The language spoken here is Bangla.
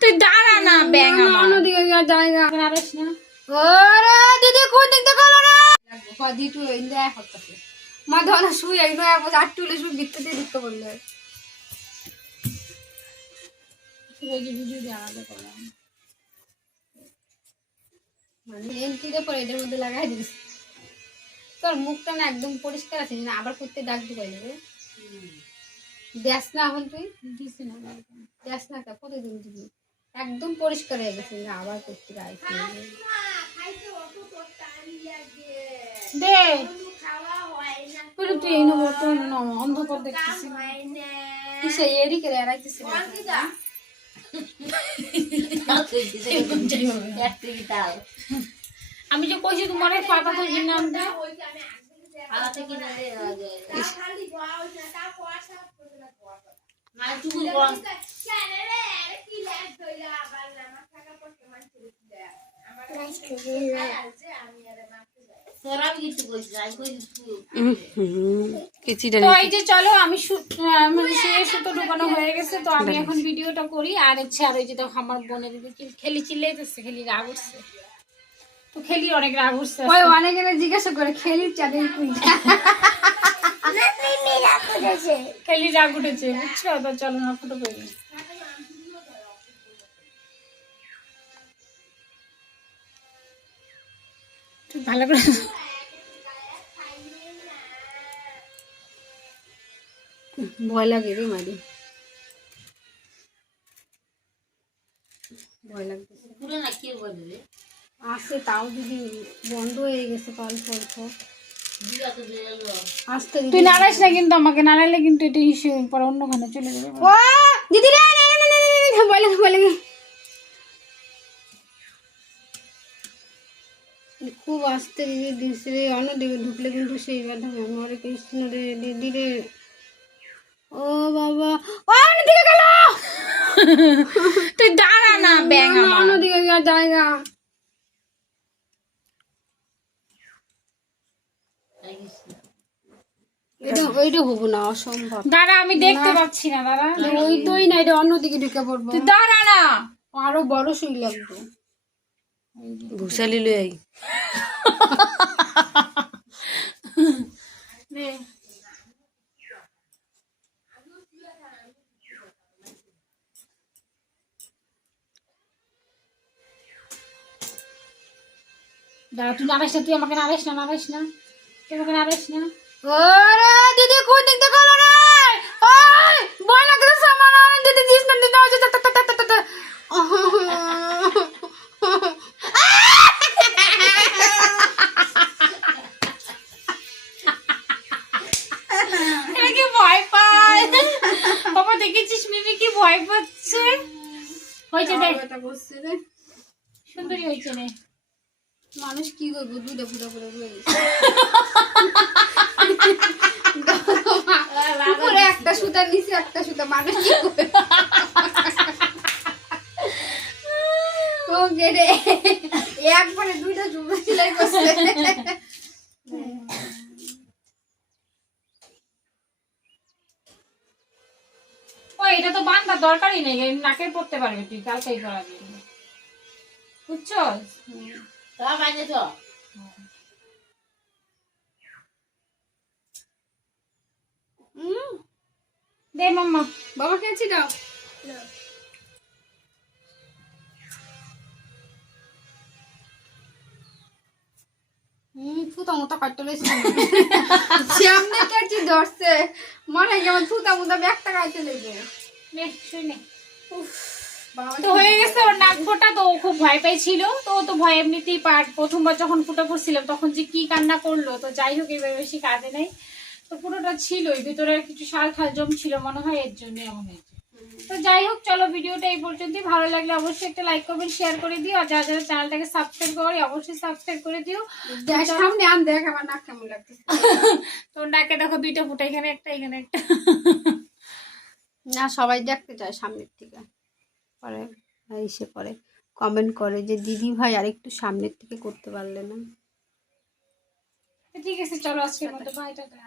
তুই দাঁড়া না ব্যাং অন্যদিকে জায়গা আরিস না ওরে দিদি কোন দিক থেকে হলো না কদি তুই ইন্দ্রা করতেছে মা ধনা শুই আইনো আবার আটটুলে শুই বিত্তে দিক করলে এই যে ভিডিও দিয়ে আলাদা করলাম মানে এন্ট্রিতে পরে এদের মধ্যে লাগাই দিস তোর মুখটা না একদম পরিষ্কার আছে না আবার করতে ডাক দিবাই নেবে দেখ না এখন তুই দিস না দেখ না কতদিন দিবি একদম পরিষ্কার হয়ে গেছে না আবার করতে আইছি দে পুরো তুই এই নব তো অন্ধকার দেখতেছিস কিসে এরি করে রাখতেছিস আমি যে কইছি তোমার পাতা তো কিনে আনতে চলো আমি সুতো ঢুকানো হয়ে গেছে তো আমি এখন ভিডিওটা করি আর হচ্ছে আর ওই যে দেখো আমার বোনের খেলি চিল্লাইতেছে খেলি রাগ উঠছে তো খেলি অনেক রাগ উঠছে অনেকে জিজ্ঞাসা করে খেলির চাঁদের খেলি রাগ উঠেছে বুঝছো তো চলো না ফটো করি ভালো করে ভয় লাগে রে মারি ভয় লাগতেছে পুরো না কি বলবে আসে তাও যদি বন্ধ হয়ে গেছে কল ফলফ আসতে তুই নাড়াইস না কিন্তু আমাকে নাড়াইলে কিন্তু এটা হিসেবে পরে অন্যখানে চলে যাবে ও দিদি রে ভয় লাগে ভয় লাগে খুব আস্তে দিদি দিছে রে অন্যদিকে ঢুকলে কিন্তু সেই মাধ্যমে আমার কৃষ্ণ রে দিদি রে ও বাবা অন্যদিকে গেল তুই দাঁড়া না ব্যাং অন্যদিকে জায়গা ওইটা হবো না অসম্ভব দাঁড়া আমি দেখতে পাচ্ছি না দাঁড়া ওইটাই না এটা অন্যদিকে ঢুকে পড়বো তুই দাঁড়া না আরো বড় সুই লাগবে ভুসালি লই আই দাঁড়া তুই নাড়াইস না তুই আমাকে নাড়াইস না তুই আমাকে নাড়াইস না ওরে দিদি কোন দিক থেকে হলো না ওই ভয় লাগতেছে আমার দিদি দিস না দিদি কি ভয় পায় বাবা দেখেছিস মিমি কি ভয় পাচ্ছে হয়েছে দেখ সুন্দরী হয়েছে রে মানুষ কি করবো দুইটা ফুটা ফুটা করে উপরে একটা সুতা নিচে একটা সুতা মানুষ কি করবে ওকে রে একবারে দুইটা জুমা সেলাই করছে ও এটা তো বাঁধার দরকারই নেই নাকের পড়তে পারবে তুই কালকেই করাবি বুঝছো তা বাইরে তো দে মাম্মা বাবা খেয়েছি দাও ফুটা মোটা কাটতে লেগেছে সামনে কেটে ধরছে মনে হয় কেমন ফুটা মোটা ব্যাগটা কাটতে লেগে নে শুনে তো হয়ে গেছে ওর নাক ফোটা তো খুব ভয় পাইছিল তো তো ভয় এমনিতেই প্রথমবার যখন ফুটা পড়ছিলাম তখন যে কি কান্না করলো তো যাই হোক এবার বেশি কাঁদে নাই তো পুরোটা ছিলই ভিতরে কিছু শাল খাল জম ছিল মনে হয় এর জন্য এমন হয়েছে তো যাই হোক চলো ভিডিওটা এই পর্যন্তই ভালো লাগলে অবশ্যই একটা লাইক করবেন শেয়ার করে দিও আর যারা যারা চ্যানেলটাকে সাবস্ক্রাইব করে অবশ্যই সাবস্ক্রাইব করে দিও সামনে আন দেখ আমার নাক কেমন লাগতেছে তোর নাকে দেখো দুইটা ফুটা এখানে একটা না সবাই দেখতে চায় সামনের থেকে পরে এসে পরে কমেন্ট করে যে দিদি ভাই আরেকটু সামনের থেকে করতে পারলে না ঠিক আছে চলো আজকের মতো বাই টাটা